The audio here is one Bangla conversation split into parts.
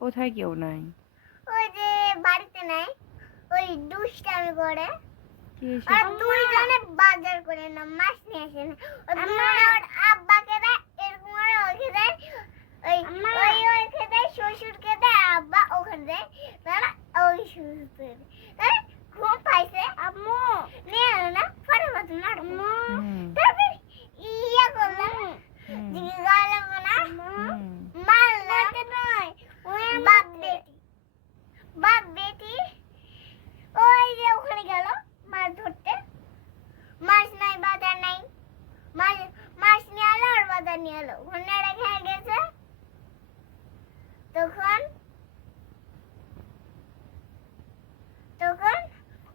কোথায় কেউ নাই? ওই যে বাড়িতে নাই, ওই দুষ্টামি করে। কি এসে? আর দুইজনে বাজার করে না, মাছ নিয়ে আসে না। ওই দুজনে ওর আব্বাকে দেয়, এরকম করে ওকে দেয়, ওইকে দেয়, শ্বশুরকে দেয়, আব্বা ওখানে দেয়, তারা ওই শ্বশুরকে দেয়। ঘুম পাইছে, আম্মু নিয়ে এলো না, ফটাফট মারো। তারপর ইয়া করলাম, গালাম না, মারলাম নয়, ওই বাপ বেটি ওই যে ওখানে গেল মাছ ধরতে, মাছ নাই, বাজার নাই, মাছ নিয়ে এলো আর বাজার নিয়ে এলো, ওখানে রেখে গেছে। তখন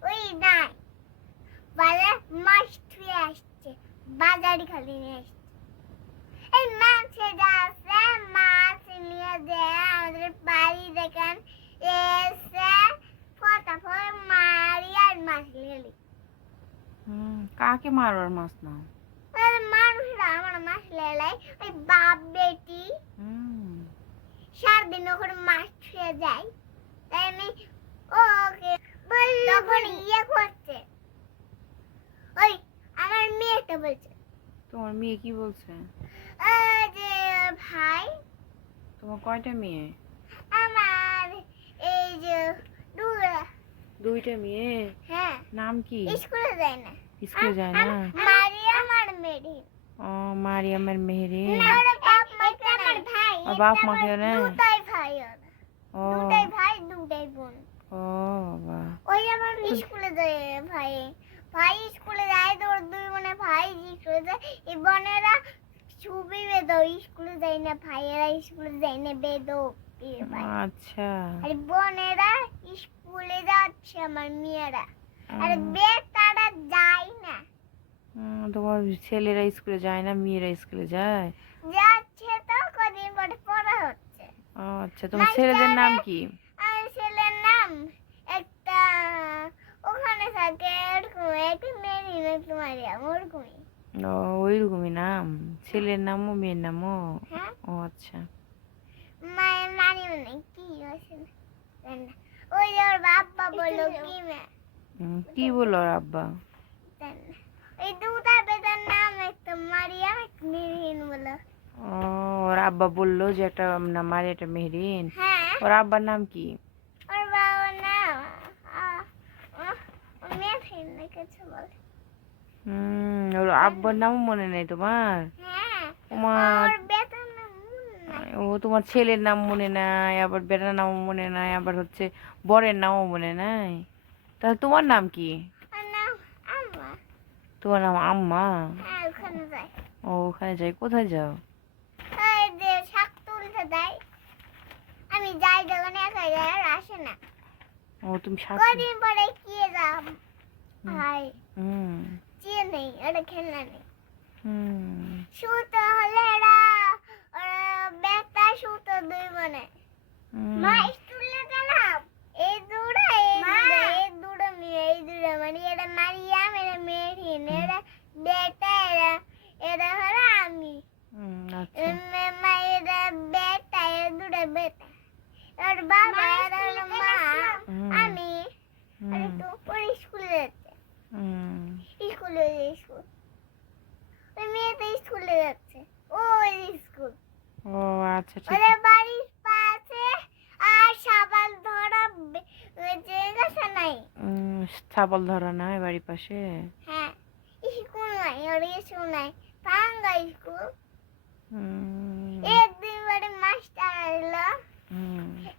ওই নাই, বাজার মাছ ধুয়ে আসছে, বাজারই খালি নিয়ে আসছে। এই মাছে যাচ্ছে, মাছ নিয়ে যায় আমাদের বাড়ি দেখেন এসে ফটাফট মারি আর মাছ নিয়ে এলি। কাকে মারবার মাছ না? মানুষরা আমার মাছ লেলাই, ওই বাপ বেটি সারাদিন ওখানে মাছ ছুঁয়ে যায়, তাই আমি ওকে তখন ইয়ে করছে, ওই আমার মেয়েটা বলছে। তোমার মেয়ে কি বলছে? যে ভাই, তোমার কয়টা মেয়ে? আমার এই যে দুইটা মেয়ে। হ্যাঁ। নাম কি? স্কুলে যায় না। স্কুলে যায় না? মারিয়াম আর মেরি। ও, মারিয়াম আর মেহেরি। আমার ভাই, আর বাপ মা কেউ নেই? দুটাই ভাই ওরা। ও, দুটাই ভাই, দুটাই বোন। ও বাবা। ওই আমার স্কুলে যায় ভাই স্কুলে যায়, তো ওর দুই বোনে ভাই স্কুলে যায়, এই বোনেরা ছবি বেদো স্কুলে যায় না, ভাইয়েরা স্কুলে যায় না, বেদো। আচ্ছা। আর বোনেরা স্কুলে যাচ্ছে, আমার মেয়েরা, আর বেটারা যায় না। তোমার ছেলেরা স্কুলে যায় না, মেয়েরা স্কুলে যায়? যাচ্ছে তো, কদিন পরে পড়া হচ্ছে। আচ্ছা, তোমার ছেলেদের নাম কি? আমার ছেলের নাম একটা ওখানে থাকে, এরকম একটা মেরি নাকি মারিয়াম, ওরকমই। ও, ওইরকমই নাম, ছেলের নামও মেয়ের নামও? হ্যাঁ। ও আচ্ছা। মায়ের নানি মানে কি হয়েছে না, ওই যে ওর বাবা বললো কি কি বললো ওর আব্বা? এই দুটা বেটার নাম একটা মারিয়াম, একটা মেরিন বললো। ও, ওর আব্বা বললো যে একটা নাম মারিয়া, একটা মেহরিন। হ্যাঁ। ওর আব্বার নাম কি? ওর বাবার নাম মেরিন না কিছু বলে। ওর আব্বার নামও মনে নেই তোমার? হ্যাঁ। তোমার ওর বেটার নাম মনে নাই। ও, তোমার ছেলের নাম মনে নাই, আবার বেটার নামও মনে নাই, আবার হচ্ছে বরের নামও মনে নাই। তাহলে তোমার নাম কি? ওর নাম আম্মা। তোমার নাম আম্মা? হ্যাঁ, ওখানে যায়। ও, ওখানে যাই। কোথায় যাও? ওই যে শাক তুলতে দেয়, আমি যাই দোকানে, একা যাই, আর আসে না। ও, তুমি কদিন পরে কি যাব ভাই, নেই, ওটা খেলনা নেই। শুতে হলে ওরা বেটা শুতে দুই মনে। মা স্কুলে গেলাম, এই দুটো মেয়ে, এই দুটো মানে এরা মারিয়াম, এরা মেরিন, এরা বেটা, এরা হলো আমি। মা এরা বেটা, এরা দুটো বেটা, আর বাবা এরা হলো মা, আমি। আর একটু পরে স্কুলে যাচ্ছে, স্কুলে স্কুল, ওই মেয়েটা স্কুলে যাচ্ছে, ওই স্কুল। ও আচ্ছা, ঠিক ওদের বাড়ির পাশে আর সাবাল ধরা জায়গা নাই। ছাগল ধরা নাই বাড়ির পাশে? হ্যাঁ, স্কুল নাই, ওর স্কুল নাই, ভাঙ্গা স্কুল। একদিন বাড়ি মাস্টার এলো,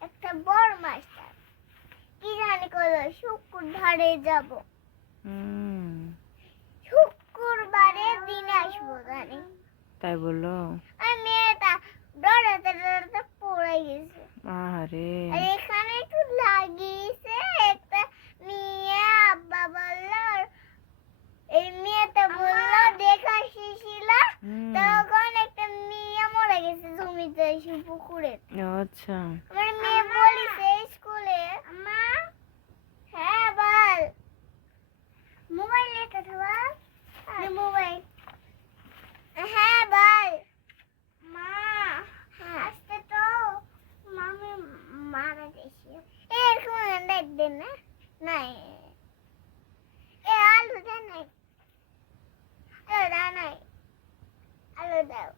একটা বড় মাস্টার, কি জানি করলো, শুক্রবারে যাব, শুক্রবারের দিনে আসবো জানি, তাই বললো? আর মেয়েটা ডরাতে ডরাতে পড়ে গেছে। আরে, আর এখানে একটু লাগিয়েছে একটা মেয়ে, আব্বা বললো, এই মেয়েটা বললো দেখা শিশিল, তখন একটা মেয়ে মরে গেছে জমিতে, এসে পুকুরে। আচ্ছা। আমার মেয়ে বলিছে স্কুলে, মা। হ্যাঁ বল, মোবাইল এটা বল, মোবাইল। হ্যাঁ বল, মা আসতে তো, মামি প্লেট দে না নাই এ আলু দে নাই আলু দা নাই আলু দাও